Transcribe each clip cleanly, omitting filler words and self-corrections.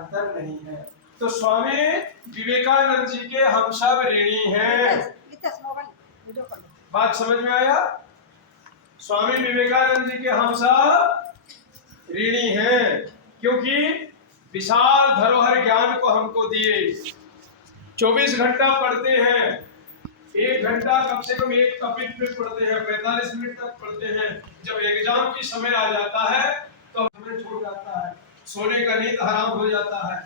अंतर नहीं है। तो स्वामी विवेकानंद जी के हम सब ऋणी हैं। बात समझ में आया? स्वामी विवेकानंद जी के हम सब ऋणी हैं, क्योंकि विशाल धरोहर ज्ञान को हमको दिए। 24 घंटा पढ़ते हैं, 1 घंटा कम से कम एक टॉपिक पे पढ़ते हैं, 45 मिनट तक पढ़ते हैं। जब एग्जाम की समय आ जाता है तो हमें छूट जाता है, सोने का नींद हराम हो जाता है,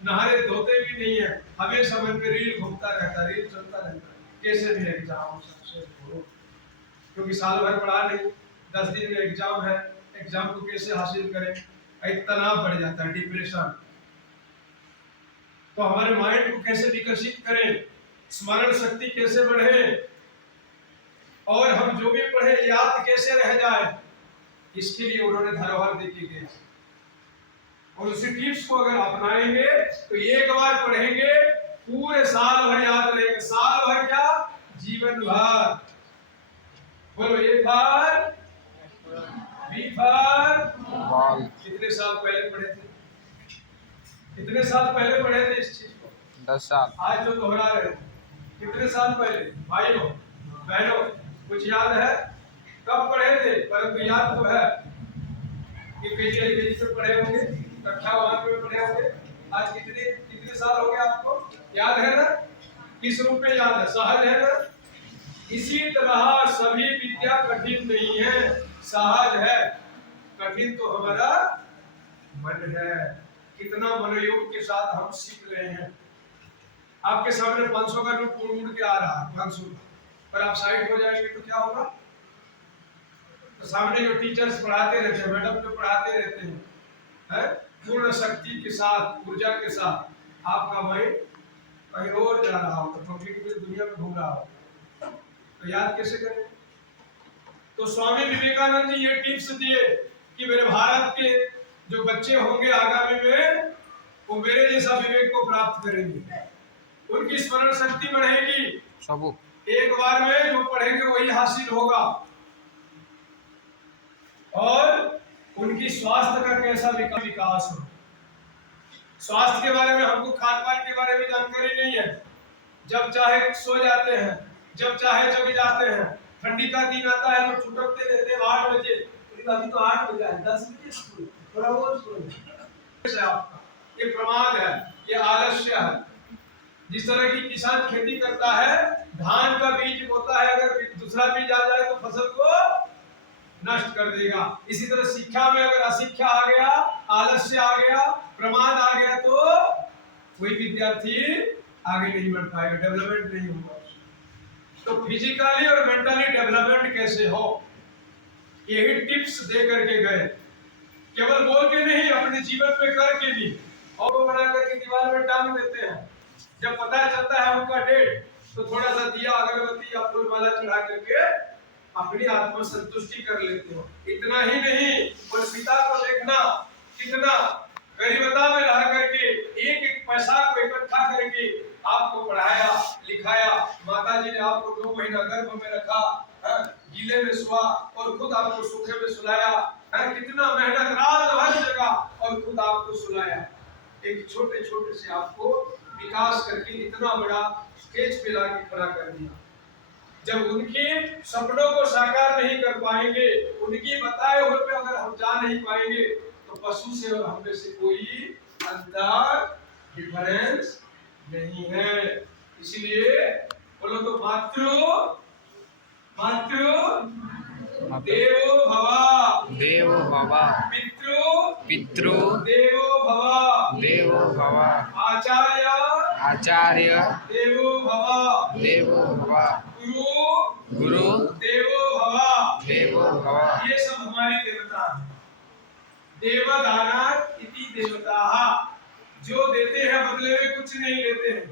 नहाने धोते भी नहीं है, हमेशा मन पे रील घूमता रहता है, रील चलता रहता है, कैसे भी एग्जाम सबसे हो, क्योंकि साल भर पढ़ा नहीं, 10 दिन में एग्जाम है, एग्जाम को कैसे हासिल करें, एक तनाव बढ़ जाता है, डिप्रेशन। तो हमारे माइंड को कैसे विकसित करें, स्मरण शक्ति कैसे बढ़े, और हम जो भी पढ़े याद कैसे रह जाए, इसके लिए उन्होंने धरोहर दे के गए। और उसी टिप्स को अगर अपनाएंगे तो एक बार पढ़ेंगे पूरे साल भर याद रहेगा। साल भर क्या, जीवन भर। बोलो एक बार, बी बार। कितने साल पहले पढ़े थे? कितने साल पहले पढ़े थे इस चीज को? 10 साल। आज जो दोहरा रहे थे, कितने साल पहले? भाइयों बहनों, कुछ याद है? कब पढ़े थे? परंतु याद तो है कि केजी एलकेजी में पढ़े होंगे, कक्षा 1 में पढ़े होंगे। आज कितने साल हो गए आपको? याद है ना? किस रूप में याद है? सहज है ना? इसी तरह सभी विद्या कठिन नहीं है, सहज है। कठिन तो हमारा मन है, कितना मनोयोग के साथ हम सीख रहे हैं। आपके सामने 500 का नोट मुड़ के आ रहा है, 500 पर आप साइड हो जाएंगे तो क्या होगा? तो सामने जो टीचर्स पढ़ाते रहते हैं, मैडम जो पढ़ाते रहते हैं, है पूर्ण शक्ति के साथ, ऊर्जा के साथ, आपका माइंड कहीं और जा रहा हो, तो पब्लिक में दुनिया में घूम रहा हो, तो याद कैसे करें? तो स्वामी विवेकानंद जी ये टिप्स दिए कि मेरे भारत के जो बच्चे होंगे आगामी में, वो मेरे जैसा विवेक को प्राप्त करेंगे, उनकी स्मरण शक्ति बढ़ेगी, एक बार में जो पढ़ेंगे वही हासिल होगा। और उनकी स्वास्थ्य का कैसा विकास हो। स्वास्थ्य के बारे में हमको, खान पान के बारे में जानकारी नहीं है, जब चाहे सो जाते हैं, जब चाहे जग जाते हैं। ठंडी का दिन आता है तो छुटकते रहते हैं 8 बजे, अभी तो 8 बजे है, 10 बजे स्कूल, थोड़ा और सो। आपका ये प्रमाद है, ये आलस्य है। जिस तरह की किसान खेती करता है, धान का बीज बोता है, अगर दूसरा बीज आ जाए तो फसल को नष्ट कर देगा। इसी तरह शिक्षा में अगर अशिक्षा आ गया, आलस्य आ गया, प्रमाद आ गया, तो वही विद्यार्थी आगे नहीं बढ़ पाएगा, डेवलपमेंट नहीं होगा। तो फिजिकली और मेंटली डेवलपमेंट कैसे हो, यही टिप्स दे करके गए। केवल बोल के नहीं, अपने जीवन में करके भी। और बना करके दीवार में टांग देते हैं, जब पता चलता है उनका डेट तो थोड़ा सा दिया अगरबत्ती या फूल माला चढ़ा करके अपनी आत्मा संतुष्टि कर लेते हो। इतना ही नहीं, और पिता को देखना कितना गरीबता में रह करके एक एक पैसा को इकट्ठा करके आपको पढ़ाया लिखाया। माता जी ने आपको 2 महीना गर्भ में रखा, गीले में सुआ और खुद आपको सूखे में सुलाया, कितना मेहनत रात भर जगा और खुद आपको सुलाया। एक छोटे छोटे से आपको विकास करके इतना बड़ा स्टेज पे लाके खड़ा कर दिया। जब उनके सपनों को साकार नहीं कर पाएंगे, उनकी बताए हुए पे अगर हम जा नहीं पाएंगे, तो पशु से और हम में से कोई अंतर, डिफरेंस नहीं है। इसलिए बोलो तो मातृ देवो भव, देवो भव, पितृ देवो भव, आचार्य देवो भव, गुरु देवो भव। ये सब हमारी देवता है। देवदानात् इति देवताः, जो देते हैं बदले में कुछ नहीं लेते हैं।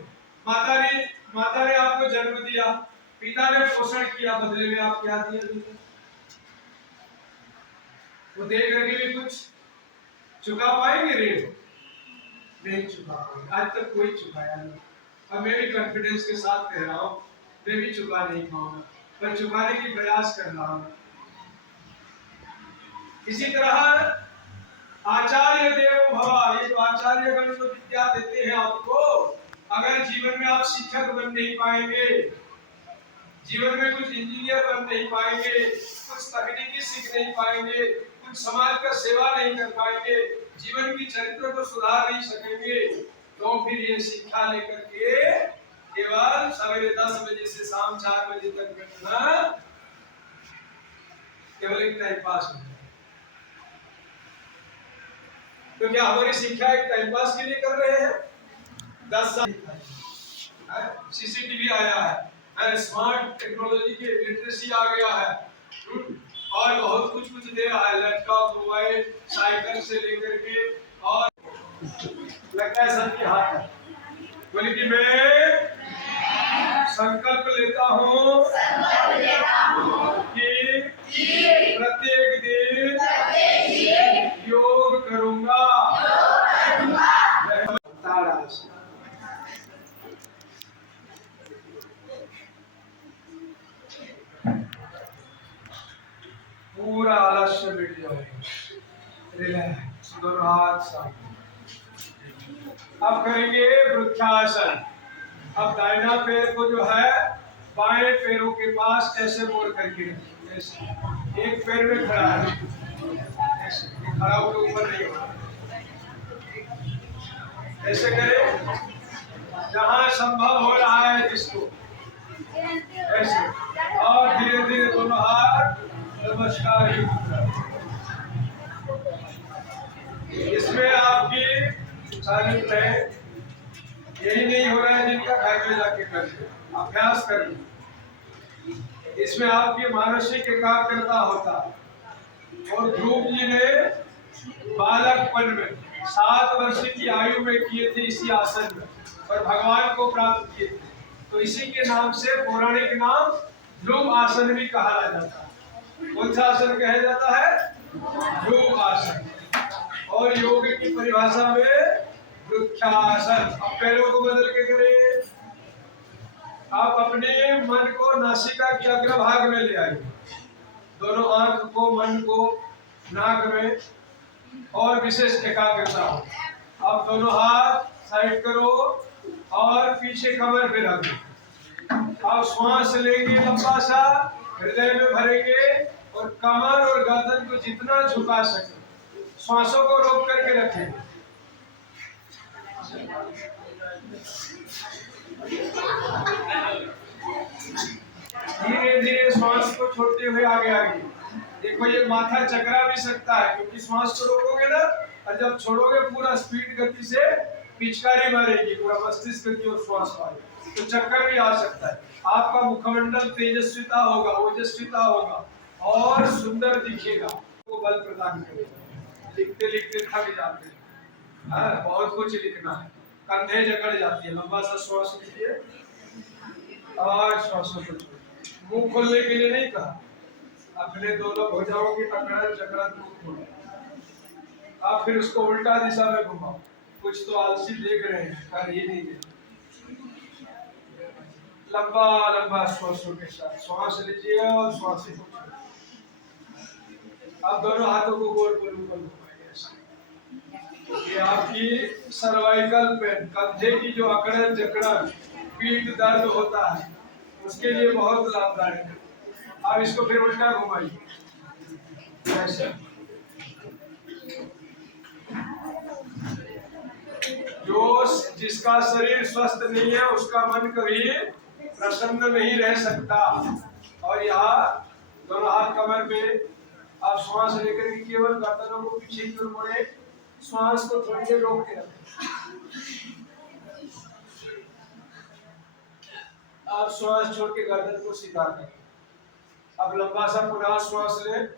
माता ने आपको जन्म दिया, पिता ने पोषण किया, बदले में आप क्या दिए? वो दे करके भी कुछ चुका पाएंगे? ऋण नहीं चुका पाएंगे। आज तक कोई चुकाया नहीं, और मैं भी कॉन्फिडेंस के साथ कह रहा हूँ, मैं भी चुका नहीं पाऊंगा, पर चुकाने की प्रयास कर रहा हूँ। इसी तरह आचार्य देवो भव, ये जो आचार्य आचार्यगण जो विद्या देते हैं आपको, अगर जीवन में आप शिक्षक बन नहीं पाएंगे, जीवन में कुछ इंजीनियर बन नहीं पाएंगे, कुछ तकनीकी सीख नहीं पाएंगे, कुछ समाज का सेवा नहीं कर पाएंगे, जीवन की चरित्र को सुधार नहीं सकेंगे, तो फिर ये शिक्षा लेकर के केवल सवेरे 10 बजे से शाम 4 बजे तक बैठना केवल एक टाइम पास है। तो क्या हमारी शिक्षा एक टाइम पास के लिए कर रहे हैं? 10 साल सीसीटीवी आया है, स्मार्ट टेक्नोलॉजी की लिटरेसी आ गया है, और बहुत कुछ कुछ दे रहा है, लैपटॉप, मोबाइल, साइकिल से लेकर के, और लगता है सबके हाथ है। बोले कि मैं संकल्प लेता हूँ कि प्रत्येक दिन योग करूंगा। पूरा आलस्य मिट जाएगा, रिलैक्स, दोनों हाथ साथ। अब करेंगे वृक्षासन। अब दाहिना पैर को जो है बाएं पैरों के पास ऐसे मोड़ करके रखिए, ऐसे एक पैर में खड़ा है, ऐसे खड़ा होकर ऊपर नहीं होगा, ऐसे करें जहां संभव हो रहा है जिसको, ऐसे, और धीरे धीरे दोनों हाथ नमस्कार ही। इसमें आपकी सानिध्य है, यही नहीं हो रहा है जिनका घर में जाके करते अभ्यास करें। इसमें आपकी मानसिक एकाग्रता होता है। और ध्रुव जी ने बालकपन में 7 वर्ष की आयु में किए थे इसी आसन में, और भगवान को प्राप्त किए थे, तो इसी के नाम से पौराणिक नाम ध्रुव आसन भी कहा जाता है। कौन सा आसन कहा जाता है? ध्रुव आसन। और योग की परिभाषा में वृक्षासन। अब पैरों को बदल के करें। आप अपने मन को नासिका के अग्रभाग में ले आइए, दोनों आंख को, मन को नाक में, और विशेष एकाग्रता हो। आप दोनों हाथ साइड करो और पीछे कमर पे रख दो। आप श्वास लेंगे लंबा सा, हृदय में भरेंगे, और कमर और गर्दन को जितना झुका सके श्वासों को रोक करके रखें। धीरे धीरे श्वास को छोड़ते हुए आगे आगे। देखो ये माथा चकरा भी सकता है, क्योंकि श्वास को रोकोगे ना, और जब छोड़ोगे पूरा स्पीड गति से पिचकारी मारेगी, पूरा मस्तिष्क की ओर श्वास मारेगी, तो चक्कर भी आ सकता है। आपका मुखमंडल तेजस्विता होगा, ओजस्विता होगा, और सुंदर दिखेगा, वो बल प्रदान करेगा। लिखते लिखते थक जाते हैं, बहुत कुछ लिखना है, कंधे जकड़ जाती है। लंबा सा श्वास लीजिए और श्वासों को मुंह खोलने के लिए नहीं कहा, अपने दोनों भुजाओं की अकड़न जकड़न मुंह खोलो। आप फिर उसको उल्टा दिशा में घुमाओ। कुछ तो आलसी देख रहे हैं, कर ही नहीं दे। लंबा लंबा श्वासों के साथ श्वास लीजिए और श्वास को छोड़िए। आप दोनों हाथों को गोल गोल ऊपर घुमाइए। ये आपकी सर्वाइकल पेन, कंधे की जो अकड़न जकड़न, पीठ दर्द होता है, उसके लिए बहुत लाभदायक है। आप इसको फिर उल्टा घुमाइए ऐसे। जो जिसका शरीर स्वस्थ नहीं है उसका मन कभी प्रसन्न नहीं रह सकता। और यहाँ दोनों हाथ कमर पे, आप श्वास लेकर के केवल गर्दनों को पीछे की ओर मोड़े, श्वास को थोड़ी देर रोक के रखें। आप श्वास छोड़ के गर्दन को सीधा करें। अब लंबा सा पुनः श्वास लें,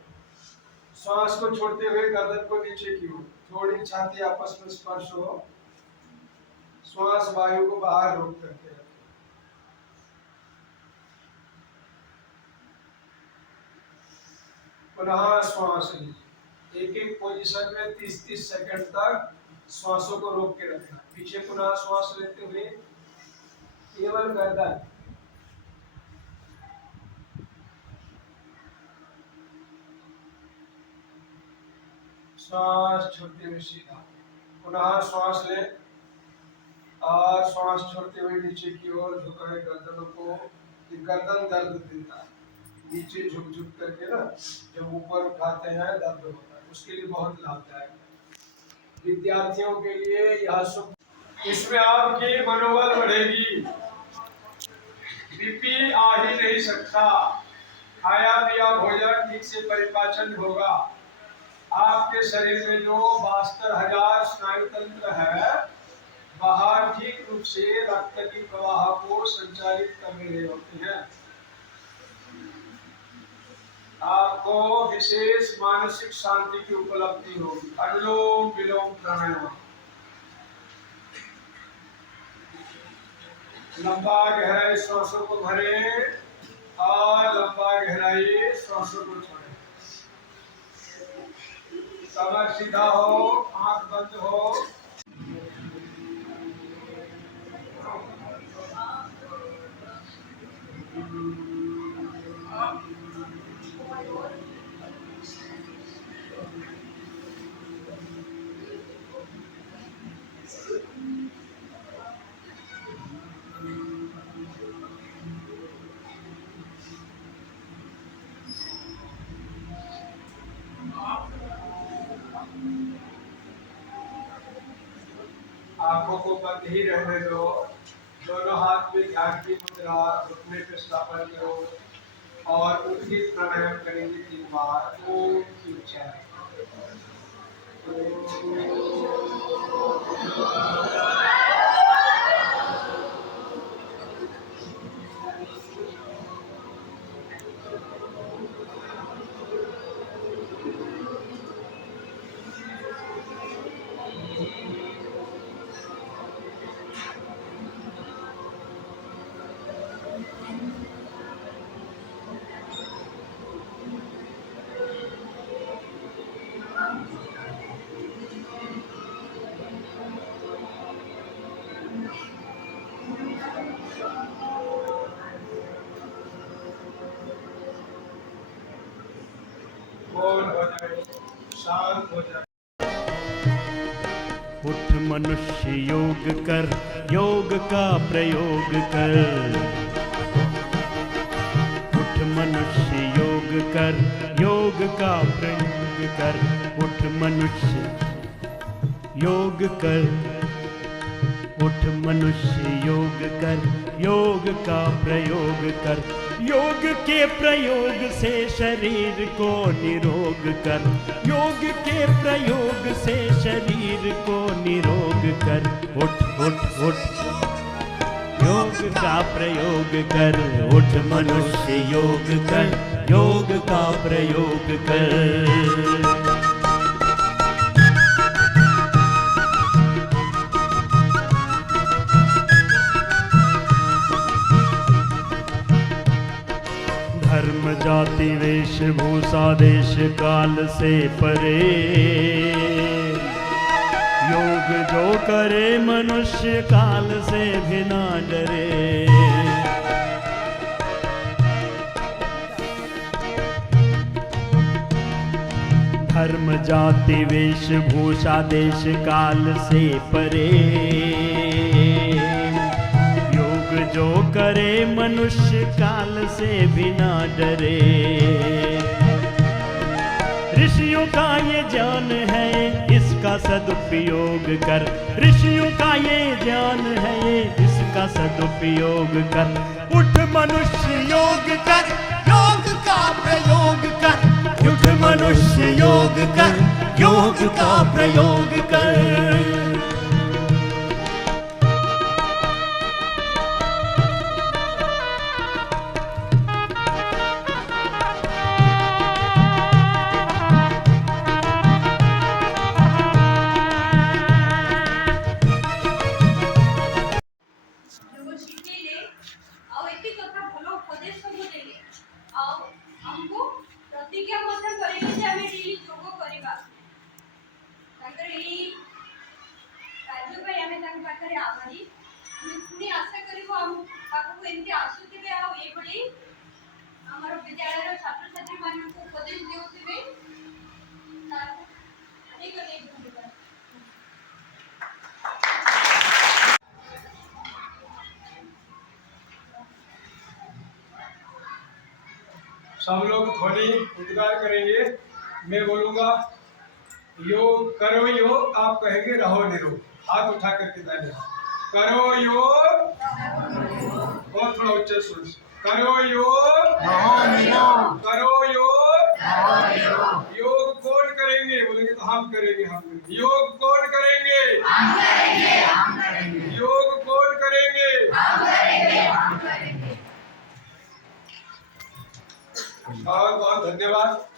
श्वास को छोड़ते हुए गर्दन को नीचे की ओर, थोड़ी छाती आपस में स्पर्श हो, श्वास वायु को बाहर रोक करके रखें। पुनः श्वास लीजिए, एक एक पोजीशन में 30-30 सेकंड तक श्वासों को रोक के रखना। पीछे पुनः श्वास लेते हुए केवल गर्दन, श्वास छोड़ते हुए सीधा, पुनः श्वास लें और श्वास छोड़ते हुए नीचे की ओर झुकाए गर्दनों को। ये गर्दन दर्द देता है, नीचे झुक झुक करके ना जब ऊपर उठाते हैं दर्द होता है, उसके लिए बहुत लाभदायक है। विद्यार्थियों के लिए यह शुभ, इसमें आपकी मनोबल बढ़ेगी, बीपी आ ही नहीं सकता, खाया पिया भोजन ठीक से परिपाचन होगा। आपके शरीर में जो 72,000 स्नायु तंत्र है वह ठीक रूप से रक्त के प्रवाह को संचालित कर रहे होते हैं। आपको विशेष मानसिक शांति की उपलब्धि होगी। अनुलोम विलोम प्राणायाम, लंबा गहराई श्वासों को भरें और लंबा गहराई श्वासों को छोड़ें। कमर सीधा हो, आंख बंद हो। आंखों को बंद ही रहने दो, दोनों हाथ में ध्यान की मुद्रा, घुटने पे स्थापन करो और उद्गीत प्राणायाम करेंगे 3 बार। ओम की उच्चारण। मौन हो जाए, शांत हो जाए। उठ मनुष्य योग कर, योग का प्रयोग कर। उठ मनुष्य योग कर, योग का प्रयोग कर। उठ मनुष्य योग कर, उठ मनुष्य योग कर, योग का प्रयोग कर। योग के प्रयोग से शरीर को निरोग कर। योग के प्रयोग से शरीर को निरोग कर। उठ उठ उठ योग का प्रयोग कर। उठ मनुष्य योग कर, योग का प्रयोग कर। धर्म जाति वेशभूषा देश काल से परे। योग जो करे मनुष्य काल से भी ना डरे। धर्म जाति वेशभूषा देश काल से परे। जो करे मनुष्य काल से भी ना डरे। ऋषियों का ये ज्ञान है, इसका सदुपयोग कर। ऋषियों का ये ज्ञान है, इसका सदुपयोग कर। उठ मनुष्य योग कर, योग का प्रयोग कर। उठ मनुष्य योग कर, योग का प्रयोग कर। सब लोग ध्वनि उद्गार करेंगे। मैं बोलूंगा योग करो योग, आप कहेंगे रहो निरोग। हाथ उठा करके बैठे, करो योग, और थोड़ा उच्च सुन, करो योग, करो योग। योग कौन करेंगे? बोलेंगे तो हम करेंगे, हम करेंगे। योग कौन करेंगे? हम करेंगे, हम करेंगे। योग कौन करेंगे? हम करेंगे, हम करेंगे। बहुत बहुत धन्यवाद।